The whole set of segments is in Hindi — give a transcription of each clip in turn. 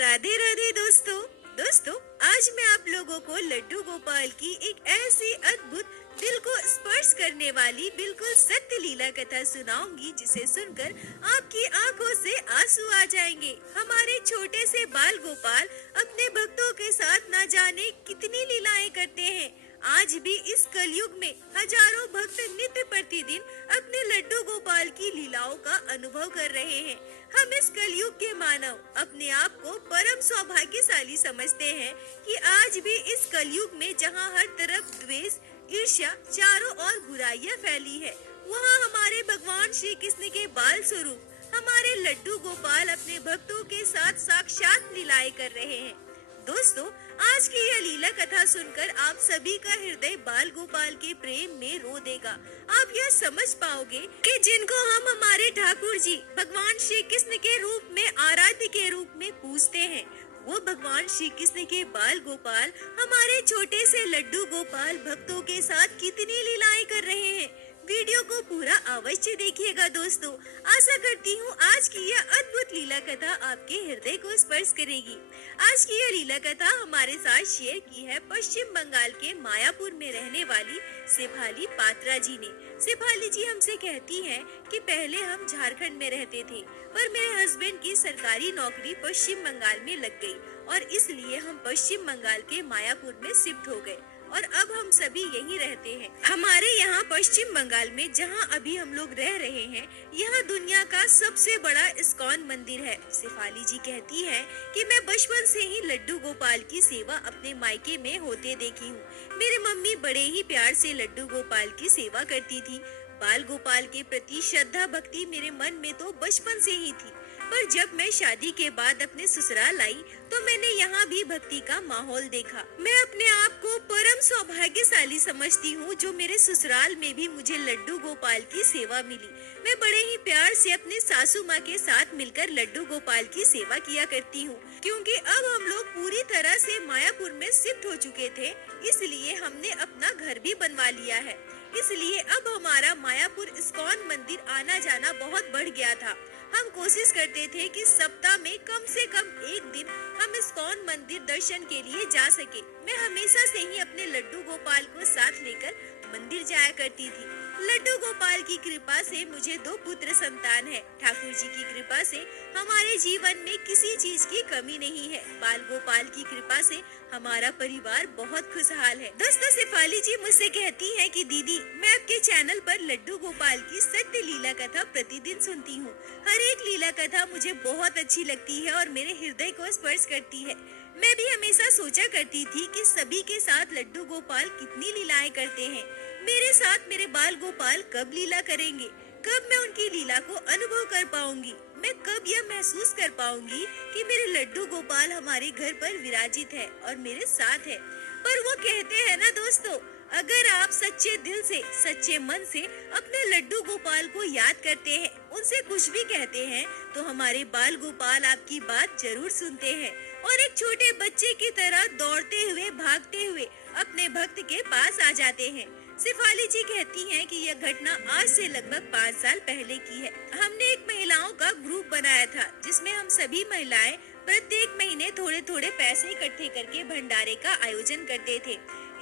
राधे राधे दोस्तों, आज मैं आप लोगों को लड्डू गोपाल की एक ऐसी अद्भुत दिल को स्पर्श करने वाली बिल्कुल सत्य लीला कथा सुनाऊंगी जिसे सुनकर आपकी आंखों से आंसू आ जाएंगे। हमारे छोटे से बाल गोपाल अपने भक्तों के साथ न जाने कितनी लीलाएं करते हैं। आज भी इस कलयुग में हजारों भक्त नित्य प्रतिदिन अपने लड्डू गोपाल की लीलाओं का अनुभव कर रहे हैं। हम इस कलयुग के मानव अपने आप को परम सौभाग्यशाली समझते हैं कि आज भी इस कलयुग में जहां हर तरफ द्वेष, ईर्ष्या, चारों ओर बुराइयां फैली है, वहां हमारे भगवान श्री कृष्ण के बाल स्वरूप हमारे लड्डू गोपाल अपने भक्तों के साथ साक्षात लीलाएं कर रहे हैं। दोस्तों, आज की यह लीला कथा सुनकर आप सभी का हृदय बाल गोपाल के प्रेम में रो देगा। आप यह समझ पाओगे कि जिनको हम हमारे ठाकुर जी भगवान श्री कृष्ण के रूप में आराध्य के रूप में पूजते हैं, वो भगवान श्री कृष्ण के बाल गोपाल हमारे छोटे से लड्डू गोपाल भक्तों के साथ कितनी लीलाएं कर रहे हैं। वीडियो को पूरा अवश्य देखिएगा दोस्तों। आशा करती हूँ आज की यह अद्भुत लीला कथा आपके हृदय को स्पर्श करेगी। आज की यह लीला कथा हमारे साथ शेयर की है पश्चिम बंगाल के मायापुर में रहने वाली शेफाली पात्रा जी ने। शेफाली जी हमसे कहती हैं कि पहले हम झारखंड में रहते थे, पर मेरे हस्बैंड की सरकारी नौकरी पश्चिम बंगाल में लग गई और इसलिए हम पश्चिम बंगाल के मायापुर में शिफ्ट हो गए और अब हम सभी यहीं रहते हैं। हमारे यहाँ पश्चिम बंगाल में जहाँ अभी हम लोग रह रहे हैं, यहाँ दुनिया का सबसे बड़ा इस्कॉन मंदिर है। शेफाली जी कहती है कि मैं बचपन से ही लड्डू गोपाल की सेवा अपने मायके में होते देखी हूँ। मेरी मम्मी बड़े ही प्यार से लड्डू गोपाल की सेवा करती थी। बाल गोपाल के प्रति श्रद्धा भक्ति मेरे मन में तो बचपन से ही थी, पर जब मैं शादी के बाद अपने ससुराल आई तो मैंने यहाँ भी भक्ति का माहौल देखा। मैं अपने आप को परम सौभाग्यशाली समझती हूँ जो मेरे ससुराल में भी मुझे लड्डू गोपाल की सेवा मिली। मैं बड़े ही प्यार से अपने सासू माँ के साथ मिलकर लड्डू गोपाल की सेवा किया करती हूँ, क्योंकि अब हम लोग पूरी तरह से मायापुर में शिफ्ट हो चुके थे, इसलिए हमने अपना घर भी बनवा लिया है। इसलिए अब हमारा मायापुर इस्कॉन मंदिर आना जाना बहुत बढ़ गया था। हम कोशिश करते थे कि सप्ताह में कम से कम एक दिन हम इस्कॉन मंदिर दर्शन के लिए जा सके। मैं हमेशा से ही अपने लड्डू गोपाल को साथ लेकर मंदिर जाया करती थी। लड्डू गोपाल की कृपा से मुझे 2 पुत्र संतान है। ठाकुर जी की कृपा से हमारे जीवन में किसी चीज की कमी नहीं है। बाल गोपाल की कृपा से हमारा परिवार बहुत खुशहाल है। दोस्तों, शेफाली जी मुझसे कहती है कि दीदी, मैं आपके चैनल पर लड्डू गोपाल की सत्य लीला कथा प्रतिदिन सुनती हूँ। हर एक लीला कथा मुझे बहुत अच्छी लगती है और मेरे हृदय को स्पर्श करती है। मैं भी हमेशा सोचा करती थी कि सभी के साथ लड्डू गोपाल कितनी लीलाएं करते हैं। मेरे साथ मेरे बाल गोपाल कब लीला करेंगे, कब मैं उनकी लीला को अनुभव कर पाऊंगी, मैं कब यह महसूस कर पाऊंगी कि मेरे लड्डू गोपाल हमारे घर पर विराजित है और मेरे साथ है। पर वो कहते हैं ना दोस्तों, अगर आप सच्चे दिल से, सच्चे मन से अपने लड्डू गोपाल को याद करते हैं, उनसे कुछ भी कहते हैं, तो हमारे बाल गोपाल आपकी बात जरूर सुनते हैं और एक छोटे बच्चे की तरह दौड़ते हुए, भागते हुए अपने भक्त के पास आ जाते हैं। शेफाली जी कहती हैं कि यह घटना आज से लगभग 5 साल पहले की है। हमने एक महिलाओं का ग्रुप बनाया था जिसमें हम सभी महिलाएं प्रत्येक महीने थोड़े थोड़े पैसे इकट्ठे करके भंडारे का आयोजन करते थे।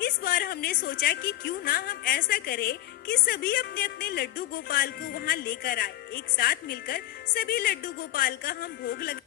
इस बार हमने सोचा कि क्यों ना हम ऐसा करें कि सभी अपने अपने लड्डू गोपाल को वहाँ लेकर आए। एक साथ मिलकर सभी लड्डू गोपाल का हम भोग लगाएंगे।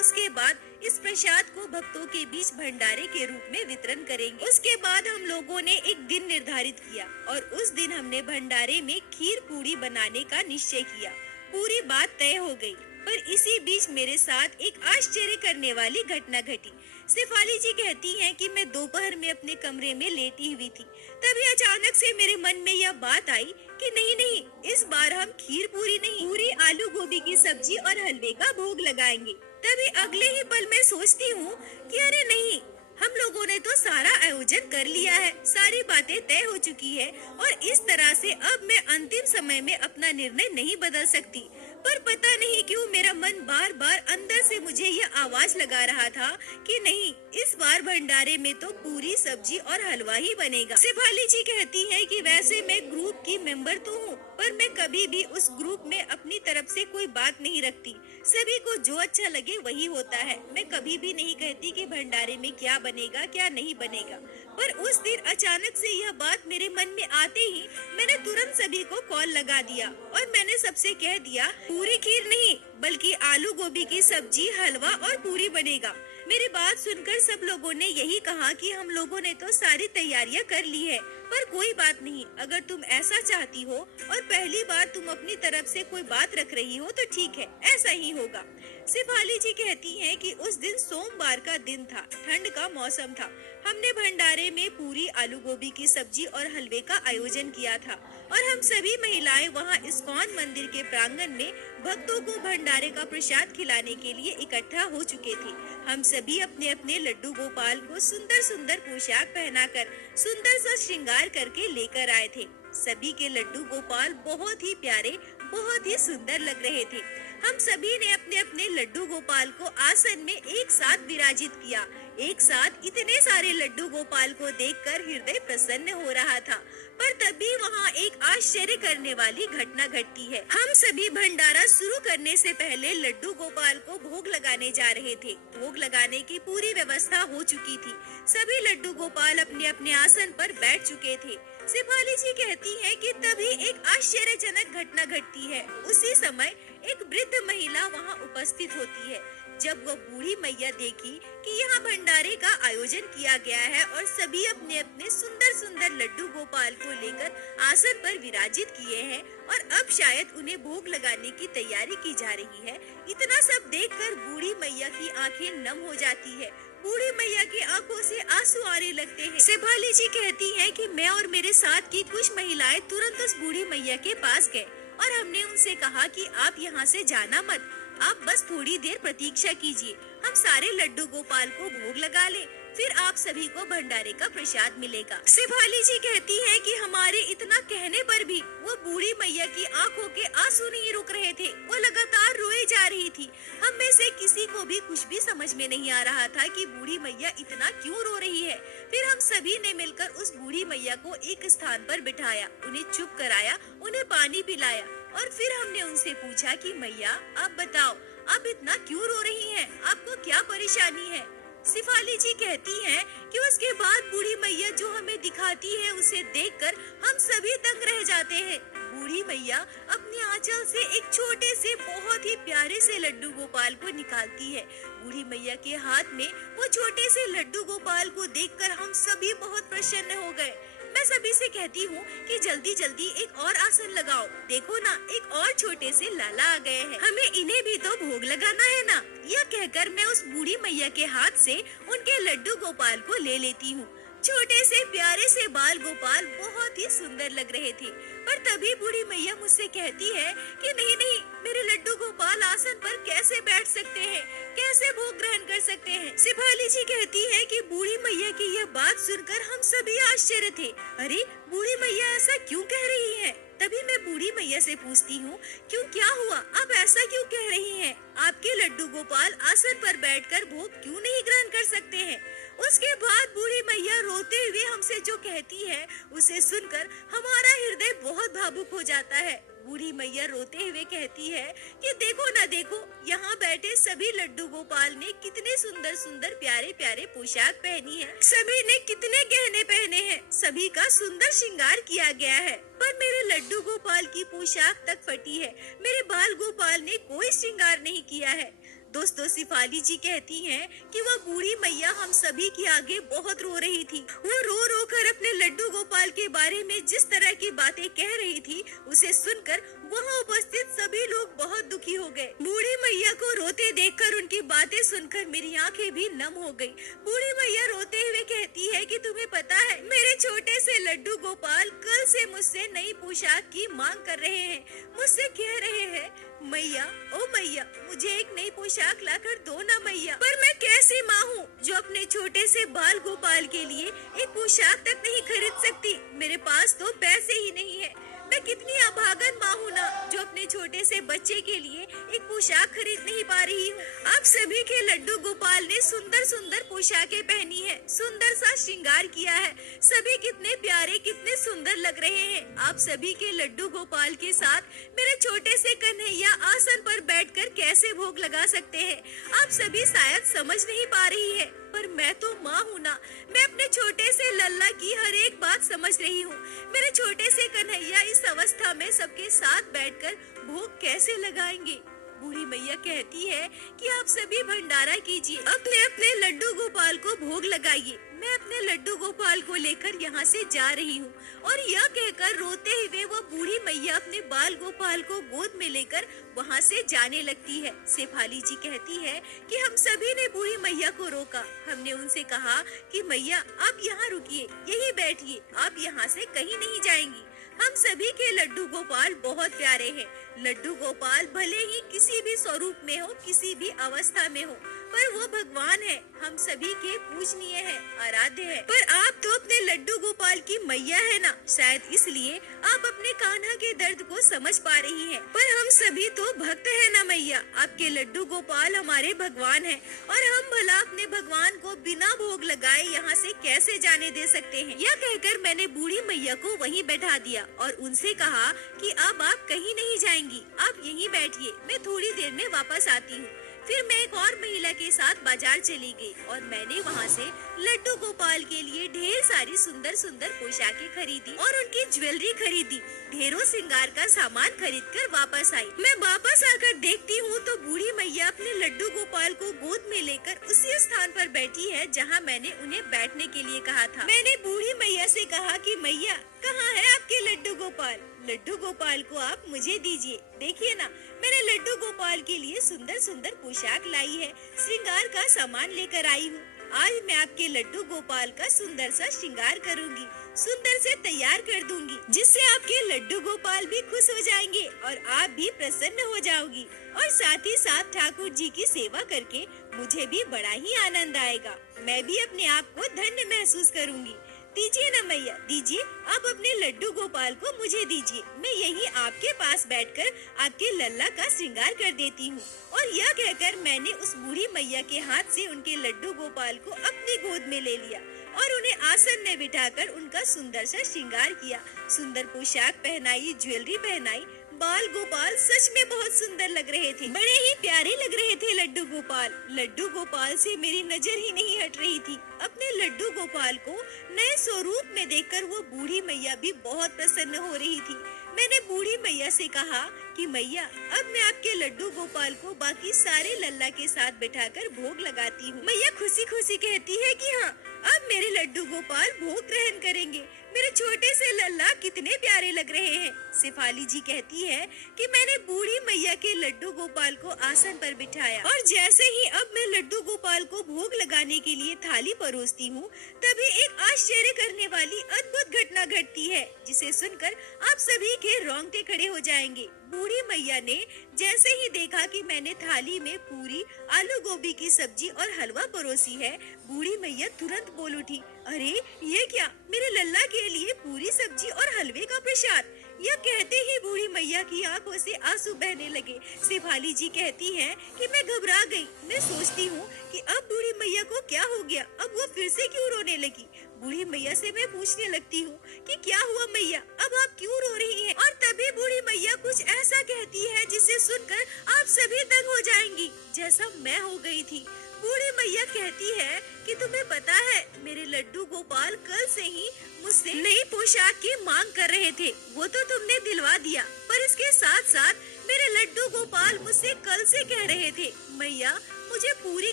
उसके बाद इस प्रसाद को भक्तों के बीच भंडारे के रूप में वितरण करेंगे। उसके बाद हम लोगों ने एक दिन निर्धारित किया और उस दिन हमने भंडारे में खीर पूरी बनाने का निश्चय किया। पूरी बात तय हो गई, पर इसी बीच मेरे साथ एक आश्चर्य करने वाली घटना घटी। शेफाली जी कहती हैं कि मैं दोपहर में अपने कमरे में लेटी हुई थी, तभी अचानक से मेरे मन में यह बात आई कि नहीं, इस बार हम खीर पूरी नहीं, पूरी आलू गोभी की सब्जी और हलवे का भोग लगाएंगे। तभी अगले ही पल मैं सोचती हूँ कि अरे नहीं, हम लोगों ने तो सारा आयोजन कर लिया है, सारी बातें तय हो चुकी है और इस तरह से अब मैं अंतिम समय में अपना निर्णय नहीं बदल सकती। पर पता नहीं क्यों मेरा मन बार बार अंदर से मुझे यह आवाज लगा रहा था कि नहीं, इस बार भंडारे में तो पूरी सब्जी और हलवा ही बनेगा। शेफाली जी कहती है कि वैसे मैं ग्रुप की मेंबर तो हूँ, पर मैं कभी भी उस ग्रुप में अपनी तरफ से कोई बात नहीं रखती। सभी को जो अच्छा लगे वही होता है। मैं कभी भी नहीं कहती कि भंडारे में क्या बनेगा क्या नहीं बनेगा। पर उस दिन अचानक से यह बात मेरे मन में आते ही मैंने तुरंत सभी को कॉल लगा दिया और मैंने सबसे कह दिया, पूरी खीर नहीं बल्कि आलू गोभी की सब्जी, हलवा और पूरी बनेगा। मेरी बात सुनकर सब लोगों ने यही कहा कि हम लोगों ने तो सारी तैयारियां कर ली है, पर कोई बात नहीं, अगर तुम ऐसा चाहती हो और पहली बार तुम अपनी तरफ से कोई बात रख रही हो तो ठीक है, ऐसा ही होगा। शेफाली जी कहती हैं कि उस दिन सोमवार का दिन था, ठंड का मौसम था। हमने भंडारे में पूरी, आलू गोभी की सब्जी और हलवे का आयोजन किया था और हम सभी महिलाएं वहां इस्कॉन मंदिर के प्रांगण में भक्तों को भंडारे का प्रसाद खिलाने के लिए इकट्ठा हो चुके थे। हम सभी अपने अपने लड्डू गोपाल को सुंदर सुंदर पोशाक पहनाकर सुंदर सा श्रृंगार करके लेकर आए थे। सभी के लड्डू गोपाल बहुत ही प्यारे, बहुत ही सुंदर लग रहे थे। हम सभी ने अपने अपने लड्डू गोपाल को आसन में एक साथ विराजित किया। एक साथ इतने सारे लड्डू गोपाल को देखकर हृदय प्रसन्न हो रहा था। पर तभी वहाँ एक आश्चर्य करने वाली घटना घटती है। हम सभी भंडारा शुरू करने से पहले लड्डू गोपाल को भोग लगाने जा रहे थे। भोग लगाने की पूरी व्यवस्था हो चुकी थी। सभी लड्डू गोपाल अपने अपने आसन पर बैठ चुके थे। शेफाली जी कहती है कि तभी एक आश्चर्यजनक घटना घटती है। उसी समय एक वृद्ध महिला वहाँ उपस्थित होती है। जब वह बूढ़ी मैया देखी कि यहाँ भंडारे का आयोजन किया गया है और सभी अपने अपने सुंदर सुंदर लड्डू गोपाल को लेकर आसन पर विराजित किए हैं और अब शायद उन्हें भोग लगाने की तैयारी की जा रही है, इतना सब देखकर बूढ़ी मैया की आंखें नम हो जाती है। बूढ़ी मैया की आंखों से आंसू आने लगते हैं। शेफाली जी कहती हैं कि मैं और मेरे साथ की कुछ महिलाएं तुरंत उस बूढ़ी मैया के पास गए और हमने उनसे कहा कि आप यहाँ से जाना मत, आप बस थोड़ी देर प्रतीक्षा कीजिए, हम सारे लड्डू गोपाल को भोग लगा ले, फिर आप सभी को भंडारे का प्रसाद मिलेगा। शेफाली जी कहती हैं कि हमारे इतना कहने पर भी वो बूढ़ी मैया की आंखों के आंसू नहीं रुक रहे थे, वो लगातार रोए जा रही थी। हम में से किसी को भी कुछ भी समझ में नहीं आ रहा था कि बूढ़ी मैया इतना क्यों रो रही है। फिर हम सभी ने मिलकर उस बूढ़ी मैया को एक स्थान पर बिठाया, उन्हें चुप कराया, उन्हें पानी पिलाया और फिर हमने उनसे पूछा कि मैया आप बताओ, आप इतना क्यों रो रही हैं? आपको क्या परेशानी है? शेफाली जी कहती हैं कि उसके बाद बूढ़ी मैया जो हमें दिखाती है उसे देखकर हम सभी दंग रह जाते हैं। बूढ़ी मैया अपनी आंचल से एक छोटे से बहुत ही प्यारे से लड्डू गोपाल को निकालती है। बूढ़ी मैया के हाथ में वो छोटे से लड्डू गोपाल को देखकर हम सभी बहुत प्रसन्न हो गए। मैं सभी से कहती हूँ कि जल्दी जल्दी एक और आसन लगाओ, देखो ना एक और छोटे से लाला आ गए हैं, हमें इन्हें भी तो भोग लगाना है ना। यह कहकर मैं उस बूढ़ी मैया के हाथ से उनके लड्डू गोपाल को ले लेती हूँ। छोटे से प्यारे से बाल गोपाल बहुत ही सुंदर लग रहे थे। पर तभी बूढ़ी मैया मुझसे कहती है कि नहीं नहीं, मेरे लड्डू गोपाल आसन पर कैसे बैठ सकते हैं, कैसे भोग ग्रहण कर सकते हैं। शेफाली जी कहती है कि बूढ़ी मैया की यह बात सुनकर हम सभी आश्चर्य थे। अरे बूढ़ी मैया ऐसा क्यों कह रही है? तभी मैं बूढ़ी मैया से पूछती हूँ, क्यों, क्या हुआ, आप ऐसा क्यों कह रही हैं? आपके लड्डू गोपाल आसन पर बैठकर भोग क्यों नहीं ग्रहण कर सकते हैं? उसके बाद बूढ़ी मैया रोते हुए हमसे जो कहती है उसे सुनकर हमारा हृदय बहुत भावुक हो जाता है। बूढ़ी मैया रोते हुए कहती है कि देखो ना देखो, यहाँ बैठे सभी लड्डू गोपाल ने कितने सुंदर सुंदर प्यारे प्यारे पोशाक पहनी है, सभी ने कितने गहने पहने हैं, सभी का सुंदर श्रृंगार किया गया है, पर मेरे लड्डू गोपाल की पोशाक तक फटी है, मेरे बाल गोपाल ने कोई श्रृंगार नहीं किया है। दोस्तों, शेफाली जी कहती हैं कि वह बूढ़ी मैया हम सभी के आगे बहुत रो रही थी। वो रो रो कर अपने लड्डू गोपाल के बारे में जिस तरह की बातें कह रही थी उसे सुनकर वहाँ उपस्थित सभी लोग बहुत दुखी हो गए। बूढ़ी मैया को रोते देखकर, उनकी बातें सुनकर मेरी आंखें भी नम हो गई। बूढ़ी मैया रोते हुए कहती है कि तुम्हें पता है, मेरे छोटे से लड्डू गोपाल कल से मुझसे नई पोशाक की मांग कर रहे हैं, मुझसे कह रहे हैं मैया, ओ मैया, मुझे एक नई पोशाक लाकर दो ना मैया। पर मैं कैसी माँ हूँ जो अपने छोटे से बाल गोपाल के लिए एक पोशाक तक नहीं खरीद सकती, मेरे पास तो पैसे ही नहीं है। मैं कितनी अभागन माँ हूँ ना, जो अपने छोटे से बच्चे के लिए एक पोशाक खरीद नहीं पा रही हूँ। आप सभी के लड्डू गोपाल ने सुंदर सुंदर पोशाकें पहनी है, सुंदर सा श्रृंगार किया है। सभी कितने प्यारे, कितने सुंदर लग रहे हैं। आप सभी के लड्डू गोपाल के साथ मेरे छोटे से कन्हैया आसन पर बैठकर कैसे भोग लगा सकते हैं, आप सभी शायद समझ नहीं पा रही है। पर मैं तो माँ हूँ ना, मैं अपने छोटे से लल्ला की हर एक बात समझ रही हूँ। मेरे छोटे से कन्हैया इस अवस्था में सबके साथ बैठकर भोग कैसे लगाएंगे। बूढ़ी मैया कहती है कि आप सभी भंडारा कीजिए, अपने अपने लड्डू गोपाल को भोग लगाइए। मैं अपने लड्डू गोपाल को लेकर यहाँ से जा रही हूँ। और यह कहकर रोते हुए वो बूढ़ी मैया अपने बाल गोपाल को गोद में लेकर वहाँ से जाने लगती है। शेफाली जी कहती है कि हम सभी ने बूढ़ी मैया को रोका। हमने उनसे कहा कि मैया आप यहाँ रुकिए, यहीं बैठिए, आप यहाँ से कहीं नहीं जाएंगी। हम सभी के लड्डू गोपाल बहुत प्यारे हैं। लड्डू गोपाल भले ही किसी भी स्वरूप में हो, किसी भी अवस्था में हो, पर वो भगवान है, हम सभी के पूजनीय है, आराध्य है। पर आप तो अपने लड्डू गोपाल की मैया है ना, शायद इसलिए आप अपने कान्हा के दर्द को समझ पा रही हैं। पर हम सभी तो भक्त है ना मैया, आपके लड्डू गोपाल हमारे भगवान है, और हम भला अपने भगवान को बिना भोग लगाए यहाँ से कैसे जाने दे सकते हैं। यह कहकर मैंने बूढ़ी मैया को वहीं बैठा दिया और उनसे कहा कि अब आप कहीं नहीं जाएंगी, आप यहीं बैठिए, मैं थोड़ी देर में वापस आती हूँ। फिर मैं एक और महिला के साथ बाजार चली गई और मैंने वहाँ से लड्डू गोपाल के लिए ढेर सारी सुंदर सुंदर पोशाकें खरीदी और उनकी ज्वेलरी खरीदी। ढेरों श्रृंगार का सामान खरीद कर वापस आई। मैं वापस आकर देखती हूँ तो बूढ़ी मैया अपने लड्डू गोपाल को गोद में लेकर उसी स्थान पर बैठी है जहाँ मैंने उन्हें बैठने के लिए कहा था। मैंने बूढ़ी मैया से कहा कि मैया कहाँ है आपके लड्डू गोपाल? लड्डू गोपाल को आप मुझे दीजिए। देखिए ना, मैंने लड्डू गोपाल के लिए सुंदर सुंदर पोशाक लाई है, श्रृंगार का सामान लेकर आई हूँ। आज मैं आपके लड्डू गोपाल का सुंदर सा श्रृंगार करूँगी, सुंदर से तैयार कर दूंगी, जिससे आपके लड्डू गोपाल भी खुश हो जाएंगे और आप भी प्रसन्न हो जाओगी। और साथ ही साथ ठाकुर जी की सेवा करके मुझे भी बड़ा ही आनंद आएगा। मैं भी अपने आप को धन्य महसूस करूँगी। दीजिए ना मैया, दीजिए, आप अपने लड्डू गोपाल को मुझे दीजिए। मैं यहीं आपके पास बैठकर आपके लल्ला का श्रृंगार कर देती हूँ। और यह कहकर मैंने उस बूढ़ी मैया के हाथ से उनके लड्डू गोपाल को अपनी गोद में ले लिया और उन्हें आसन में बिठाकर उनका सुंदर सा श्रृंगार किया। सुंदर पोशाक पहनाई, ज्वेलरी पहनाई। बाल गोपाल सच में बहुत सुंदर लग रहे थे, बड़े ही प्यारे लग रहे थे लड्डू गोपाल। लड्डू गोपाल से मेरी नजर ही नहीं हट रही थी। अपने लड्डू गोपाल को नए स्वरूप में देखकर वो बूढ़ी मैया भी बहुत प्रसन्न हो रही थी। मैंने बूढ़ी मैया से कहा कि मैया अब मैं आपके लड्डू गोपाल को बाकी सारे लल्ला के साथ बिठाकर भोग लगाती हूँ। मैया खुशी खुशी कहती है कि हाँ, अब मेरे लड्डू गोपाल भोग ग्रहण करेंगे। मेरे छोटे से लल्ला कितने प्यारे लग रहे हैं। शेफाली जी कहती है कि मैंने बूढ़ी मैया के लड्डू गोपाल को आसन पर बिठाया और जैसे ही अब मैं लड्डू गोपाल को भोग लगाने के लिए थाली परोसती हूँ, तभी एक आश्चर्य करने वाली अद्भुत घटना घटती है, जिसे सुनकर आप सभी के रोंगटे खड़े हो जाएंगे। बूढ़ी मैया ने जैसे ही देखा कि मैंने थाली में पूरी, आलू गोभी की सब्जी और हलवा परोसी है, बूढ़ी मैया तुरंत बोल उठी, अरे ये क्या, मेरे लल्ला के लिए पूरी सब्जी और हलवे का प्रसाद। यह कहते ही बूढ़ी मैया की आंखों से आंसू बहने लगे। शेफाली जी कहती हैं कि मैं घबरा गई। मैं सोचती हूँ कि अब बूढ़ी मैया को क्या हो गया, अब वो फिर से क्यों रोने लगी। बूढ़ी मैया से मैं पूछने लगती हूँ कि क्या हुआ मैया, अब आप क्यों रो रही हैं? और तभी बूढ़ी मैया कुछ ऐसा कहती है जिसे सुनकर आप सभी दंग हो जाएंगी, जैसा मैं हो गई थी। बूढ़ी मैया कहती है कि तुम्हें पता है, मेरे लड्डू गोपाल कल से ही मुझसे नई पोशाक की मांग कर रहे थे। वो तो तुमने दिलवा दिया, पर इसके साथ साथ मेरे लड्डू गोपाल मुझसे कल से कह रहे थे, मैया मुझे पूरी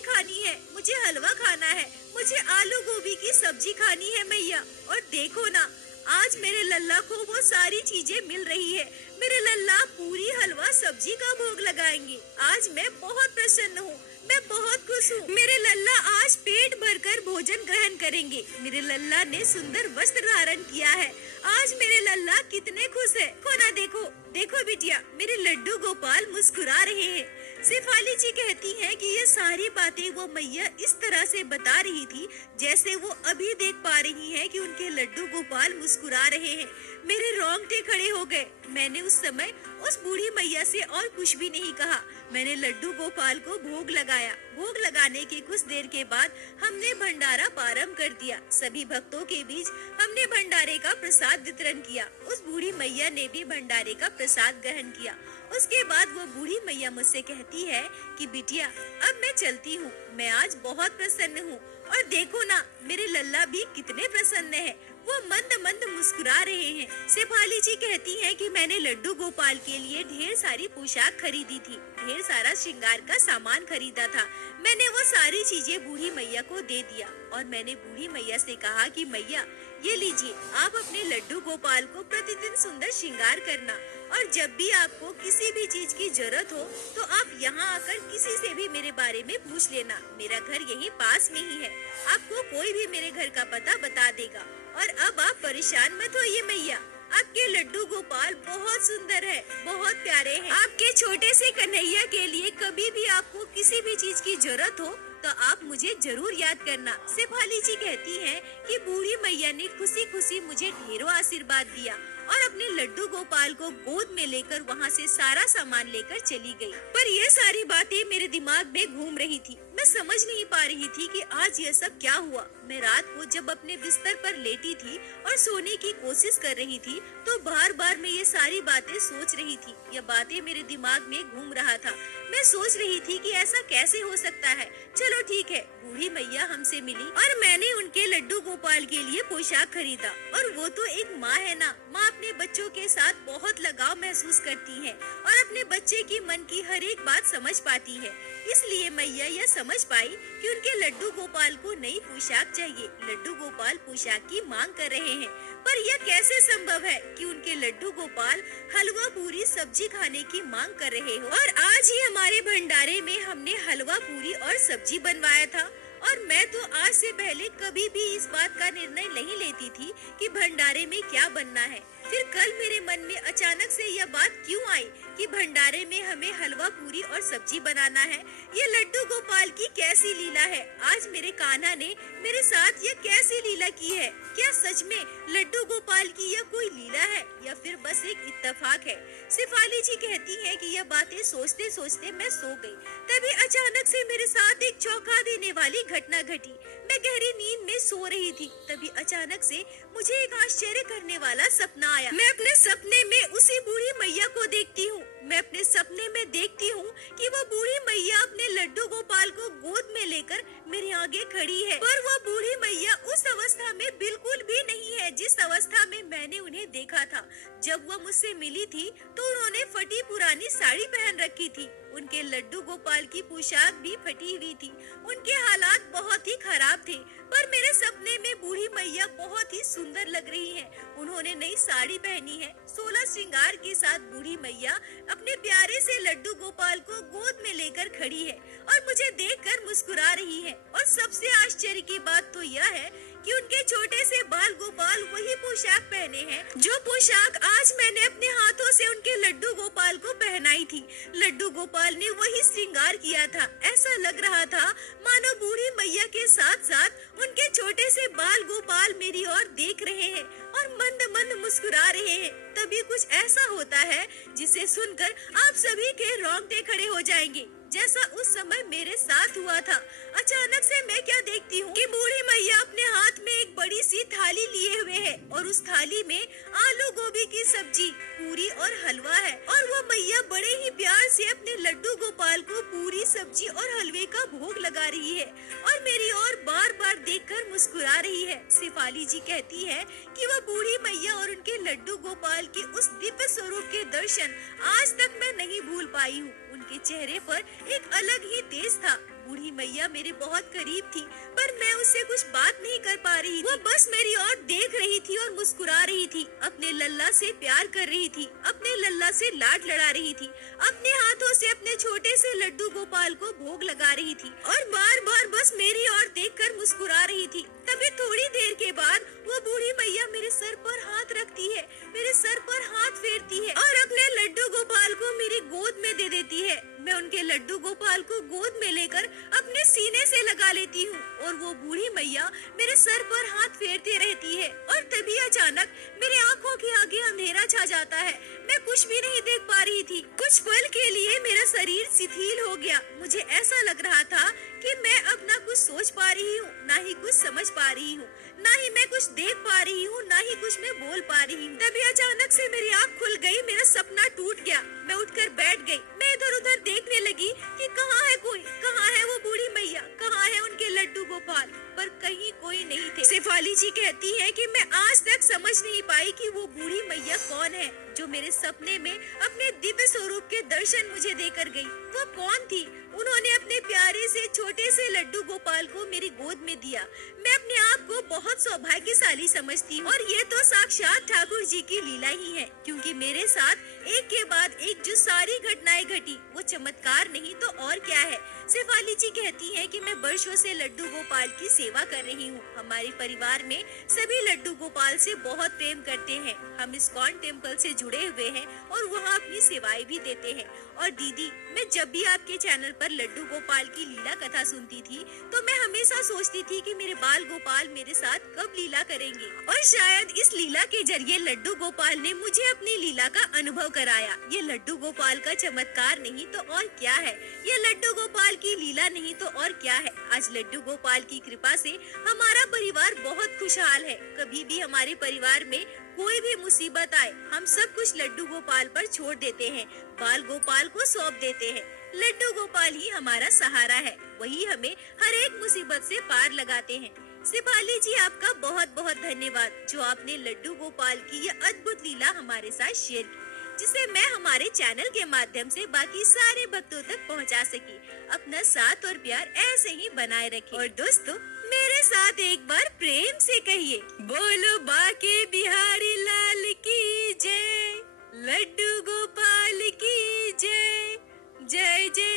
खानी है, मुझे हलवा खाना है, मुझे आलू गोभी की सब्जी खानी है मैया। और देखो ना, आज मेरे लल्ला को वो सारी चीजें मिल रही है। मेरे लल्ला पूरी, हलवा, सब्जी का भोग लगाएंगे। आज मैं बहुत प्रसन्न हूँ, मैं बहुत खुश हूँ। मेरे लल्ला आज पेट भरकर भोजन ग्रहण करेंगे। मेरे लल्ला ने सुंदर वस्त्र धारण किया है। आज मेरे लल्ला कितने खुश है। देखो ना, देखो देखो बिटिया, मेरे लड्डू गोपाल मुस्कुरा रहे हैं। शेफाली जी कहती हैं कि ये सारी बातें वो मैया इस तरह से बता रही थी जैसे वो अभी देख पा रही हैं कि उनके लड्डू गोपाल मुस्कुरा रहे हैं। मेरे रोंगटे खड़े हो गए। मैंने उस समय उस बूढ़ी मैया से और कुछ भी नहीं कहा। मैंने लड्डू गोपाल को भोग लगाया। भोग लगाने के कुछ देर के बाद हमने भंडारा प्रारंभ कर दिया। सभी भक्तों के बीच हमने भंडारे का प्रसाद वितरण किया। उस बूढ़ी मैया ने भी भंडारे का प्रसाद ग्रहण किया। उसके बाद वो बूढ़ी मैया मुझसे कहती है कि बिटिया अब मैं चलती हूँ। मैं आज बहुत प्रसन्न हूँ और देखो ना मेरे लल्ला भी कितने प्रसन्न है। वो मंद मंद मुस्कुरा रहे हैं। शेफाली जी कहती हैं कि मैंने लड्डू गोपाल के लिए ढेर सारी पोशाक खरीदी थी, ढेर सारा श्रृंगार का सामान खरीदा था। मैंने वो सारी चीजें बूढ़ी मैया को दे दिया और मैंने बूढ़ी मैया से कहा कि मैया ये लीजिए, आप अपने लड्डू गोपाल को प्रतिदिन सुंदर श्रृंगार करना और जब भी आपको किसी भी चीज की जरूरत हो तो आप यहाँ आकर किसी से भी मेरे बारे में पूछ लेना। मेरा घर यहीं पास में ही है। आपको कोई भी मेरे घर का पता बता देगा। और अब आप परेशान मत होइए मैया, आपके लड्डू गोपाल बहुत सुंदर है, बहुत प्यारे हैं। आपके छोटे से कन्हैया के लिए कभी भी आपको किसी भी चीज की जरूरत हो तो आप मुझे जरूर याद करना। शेफाली जी कहती हैं कि बूढ़ी मैया ने खुशी खुशी मुझे ढेरों आशीर्वाद दिया और अपने लड्डू गोपाल को गोद में लेकर वहाँ से सारा सामान लेकर चली गई। पर ये सारी बातें मेरे दिमाग में घूम रही थी। मैं समझ नहीं पा रही थी कि आज ये सब क्या हुआ। मैं रात को जब अपने बिस्तर पर लेटी थी और सोने की कोशिश कर रही थी तो बार बार मैं ये सारी बातें सोच रही थी। ये बातें मेरे दिमाग में घूम रहा था। मैं सोच रही थी कि ऐसा कैसे हो सकता है। चलो ठीक है, बूढ़ी मैया हमसे मिली और मैंने उनके लड्डू गोपाल के लिए पोशाक खरीदा। और वो तो एक माँ है ना, माँ अपने बच्चों के साथ बहुत लगाव महसूस करती है और अपने बच्चे की मन की हर एक बात समझ पाती है। इसलिए मैया यह समझ पाई कि उनके लड्डू गोपाल को नई पोशाक चाहिए। लड्डू गोपाल पोशाक की मांग कर रहे हैं, पर यह कैसे संभव है कि उनके लड्डू गोपाल हलवा पूरी सब्जी खाने की मांग कर रहे हो। और आज ही हमारे भंडारे में हमने हलवा पूरी और सब्जी बनवाया था और मैं तो आज से पहले कभी भी इस बात का निर्णय नहीं लेती थी कि भंडारे में क्या बनना है। फिर कल मेरे मन में अचानक से यह बात क्यों आई कि भंडारे में हमें हलवा पूरी और सब्जी बनाना है। ये लड्डू गोपाल की कैसी लीला है। आज मेरे कान्हा ने मेरे साथ यह कैसी लीला की है। क्या सच में लड्डू गोपाल की यह कोई लीला है या फिर बस एक इत्तेफाक है। शेफाली जी कहती हैं कि यह बातें सोचते सोचते मैं सो गई। तभी अचानक से मेरे साथ एक चौंका देने वाली घटना घटी। मैं गहरी नींद में सो रही थी। तभी अचानक से मुझे एक आश्चर्य करने वाला सपना आया। मैं अपने सपने में उसी बूढ़ी मैया को देखती हूँ। मैं अपने सपने में देखती हूँ कि वो बूढ़ी मैया अपने लड्डू गोपाल को गोद में लेकर मेरे आगे खड़ी है। पर वो बूढ़ी मैया उस अवस्था में बिल्कुल भी नहीं है जिस अवस्था में मैंने उन्हें देखा था। जब वो मुझसे मिली थी तो उन्होंने फटी पुरानी साड़ी पहन रखी थी। उनके लड्डू गोपाल की पोशाक भी फटी हुई थी। उनके हालात बहुत ही खराब थे। पर मेरे सपने में बूढ़ी मैया बहुत ही सुंदर लग रही है। उन्होंने नई साड़ी पहनी है। 16 श्रृंगार के साथ बूढ़ी मैया अपने प्यारे से लड्डू गोपाल को गोद में लेकर खड़ी है और मुझे देखकर मुस्कुरा रही है। और सबसे आश्चर्य की बात तो यह है कि उनके छोटे से बाल गोपाल वही पोशाक पहने हैं जो पोशाक आज मैंने अपने हाथों से उनके लड्डू गोपाल को पहनाई थी। लड्डू गोपाल ने वही श्रृंगार किया था। ऐसा लग रहा था मानो बूढ़ी मैया के साथ साथ उनके छोटे से बाल गोपाल मेरी ओर देख रहे हैं और मंद मंद मुस्कुरा रहे हैं। तभी कुछ ऐसा होता है जिसे सुनकर आप सभी के रोंगटे खड़े हो जाएंगे, जैसा उस समय मेरे साथ हुआ था। अचानक से मैं क्या देखती हूँ कि बूढ़ी मैया अपने हाथ में एक बड़ी सी थाली लिए हुए है और उस थाली में आलू गोभी की सब्जी, पूरी और हलवा है। और वो मैया बड़े ही प्यार से अपने लड्डू गोपाल को पूरी, सब्जी और हलवे का भोग लगा रही है और मेरी ओर बार बार देखकर मुस्कुरा रही है। शेफाली जी कहती है कि वो बूढ़ी मैया और उनके लड्डू गोपाल के उस दिव्य स्वरूप के दर्शन आज तक मैं नहीं भूल पाई हूँ। उनके चेहरे पर एक अलग ही तेज था। बूढ़ी मैया मेरे बहुत करीब थी पर मैं उससे कुछ बात नहीं कर पा रही थी। वो बस मेरी ओर देख रही थी और मुस्कुरा रही थी। अपने लल्ला से प्यार कर रही थी, अपने लल्ला से लाड लड़ा रही थी, अपने हाथों से अपने छोटे से लड्डू गोपाल को भोग लगा रही थी और बार बार बस मेरी ओर देखकर मुस्कुरा रही थी। तभी थोड़ी देर के बाद वो बूढ़ी मैया मेरे सर पर हाथ रखती है, मेरे सर पर हाथ फेरती है और अपने लड्डू गोपाल को मेरी गोद में दे देती है। मैं उनके लड्डू गोपाल को गोद में लेकर अपने सीने से लगा लेती हूँ और वो बूढ़ी मैया मेरे सर पर हाथ फेरते रहती है और तभी अचानक मेरी आंखों के आगे अंधेरा छा जाता है। मैं कुछ भी नहीं देख पा रही थी। कुछ पल के लिए मेरा शरीर शिथिल हो गया। मुझे ऐसा लग रहा था कि मैं अब ना कुछ सोच पा रही हूँ, ना ही कुछ समझ पा रही हूँ, ना ही मैं कुछ देख पा रही हूँ, ना ही कुछ मैं बोल पा रही हूँ। तभी अचानक से मेरी आँख खुल गई, मेरा सपना टूट गया। मैं उठकर बैठ गई। मैं इधर उधर देखने लगी कि कहाँ है कोई, कहाँ है वो बूढ़ी मैया, कहाँ है उनके लड्डू गोपाल, पर कहीं कोई नहीं थे। शेफाली जी कहती है कि मैं आज तक समझ नहीं पाई कि वो बूढ़ी मैया कौन है जो मेरे सपने में अपने दिव्य स्वरूप के दर्शन मुझे देकर गई। वो कौन थी? उन्होंने अपने प्यारे से छोटे से लड्डू गोपाल को मेरी गोद में दिया। मैं अपने आप को बहुत सौभाग्यशाली समझती हूँ और ये तो साक्षात ठाकुर जी की लीला ही है, क्योंकि मेरे साथ एक के बाद एक जो सारी घटनाएं घटी वो चमत्कार नहीं तो और क्या है। शेफाली जी कहती है कि मैं वर्षों से लड्डू गोपाल की सेवा कर रही हूँ। हमारे परिवार में सभी लड्डू गोपाल से बहुत प्रेम करते हैं। हम इस्कॉन टेम्पल से जुड़े हुए हैं और वहाँ अपनी सेवाएं भी देते हैं। और दीदी, मैं जब भी आपके चैनल पर लड्डू गोपाल की लीला कथा सुनती थी तो मैं हमेशा सोचती थी कि मेरे बाल गोपाल मेरे साथ कब लीला करेंगे, और शायद इस लीला के जरिए लड्डू गोपाल ने मुझे अपनी लीला का अनुभव कराया। ये लड्डू गोपाल का चमत्कार नहीं तो और क्या है, ये लड्डू गोपाल की लीला नहीं तो और क्या है। आज लड्डू गोपाल की कृपा से हमारा परिवार बहुत खुशहाल है। कभी भी हमारे परिवार में कोई भी मुसीबत आए, हम सब कुछ लड्डू गोपाल पर छोड़ देते हैं, बाल गोपाल को सौंप देते हैं। लड्डू गोपाल ही हमारा सहारा है, वही हमें हर एक मुसीबत से पार लगाते हैं। शेफाली जी, आपका बहुत बहुत धन्यवाद जो आपने लड्डू गोपाल की यह अद्भुत लीला हमारे साथ शेयर की, जिसे मैं हमारे चैनल के माध्यम से बाकी सारे भक्तों तक पहुंचा सकी। अपना साथ और प्यार ऐसे ही बनाए रखें। और दोस्तों, मेरे साथ एक बार प्रेम से कहिए, बोलो बाके बिहारी लाल की जय, लड्डू गोपाल की जय, जय जय।